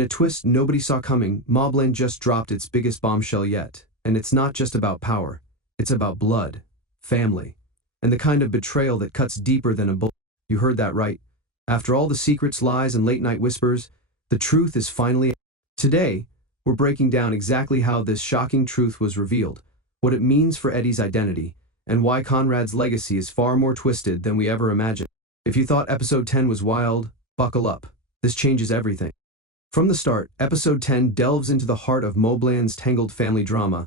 In a twist nobody saw coming, MobLand just dropped its biggest bombshell yet. And it's not just about power. It's about blood, family, and the kind of betrayal that cuts deeper than a bullet. You heard that right. After all the secrets, lies, and late-night whispers, the truth is finally... Today, we're breaking down exactly how this shocking truth was revealed, what it means for Eddie's identity, and why Conrad's legacy is far more twisted than we ever imagined. If you thought episode 10 was wild, buckle up. This changes everything. From the start, episode 10 delves into the heart of MobLand's tangled family drama.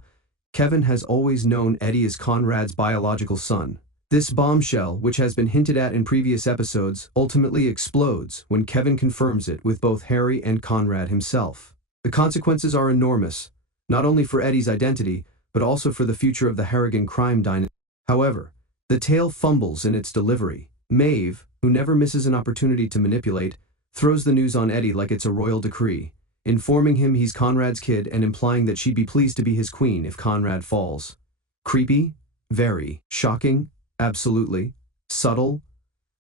Kevin has always known Eddie is Conrad's biological son. This bombshell, which has been hinted at in previous episodes, ultimately explodes when Kevin confirms it with both Harry and Conrad himself. The consequences are enormous, not only for Eddie's identity, but also for the future of the Harrigan crime dynasty. However, the tale fumbles in its delivery. Maeve, who never misses an opportunity to manipulate, throws the news on Eddie like it's a royal decree, informing him he's Conrad's kid and implying that she'd be pleased to be his queen if Conrad falls. Creepy? Very. Shocking? Absolutely. Subtle?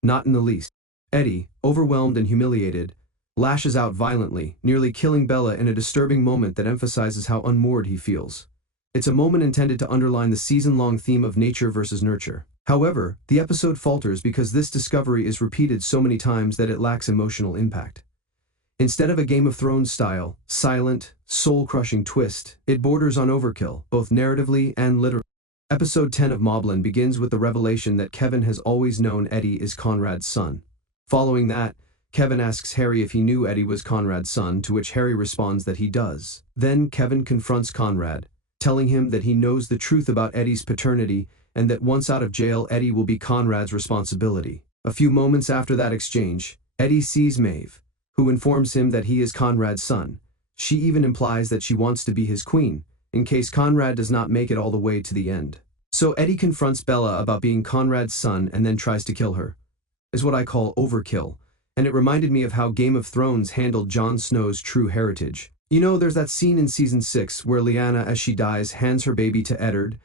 Not in the least. Eddie, overwhelmed and humiliated, lashes out violently, nearly killing Bella in a disturbing moment that emphasizes how unmoored he feels. It's a moment intended to underline the season-long theme of nature versus nurture. However, the episode falters because this discovery is repeated so many times that it lacks emotional impact. Instead of a Game of Thrones style, silent, soul-crushing twist, it borders on overkill, both narratively and literally. Episode 10 of MobLand begins with the revelation that Kevin has always known Eddie is Conrad's son. Following that, Kevin asks Harry if he knew Eddie was Conrad's son, to which Harry responds that he does. Then Kevin confronts Conrad, telling him that he knows the truth about Eddie's paternity and that once out of jail, Eddie will be Conrad's responsibility. A few moments after that exchange, Eddie sees Maeve, who informs him that he is Conrad's son. She even implies that she wants to be his queen, in case Conrad does not make it all the way to the end. So Eddie confronts Bella about being Conrad's son and then tries to kill her. Is what I call overkill, and it reminded me of how Game of Thrones handled Jon Snow's true heritage. You know, there's that scene in season 6 where Lyanna, as she dies, hands her baby to Eddard.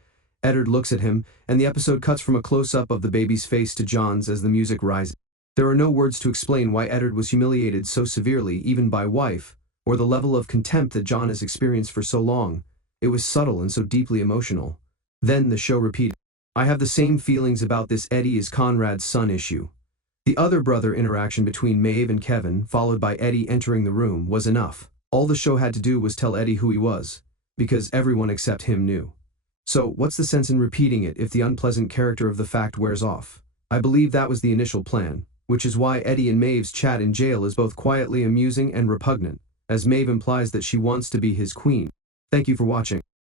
Eddard looks at him, and the episode cuts from a close-up of the baby's face to Jon's as the music rises. There are no words to explain why Eddard was humiliated so severely, even by wife, or the level of contempt that Jon has experienced for so long. It was subtle and so deeply emotional. Then the show repeated. I have the same feelings about this Eddie is Conrad's son issue. The other brother interaction between Maeve and Kevin, followed by Eddie entering the room, was enough. All the show had to do was tell Eddie who he was, because everyone except him knew. So, what's the sense in repeating it if the unpleasant character of the fact wears off? I believe that was the initial plan, which is why Eddie and Maeve's chat in jail is both quietly amusing and repugnant, as Maeve implies that she wants to be his queen. Thank you for watching.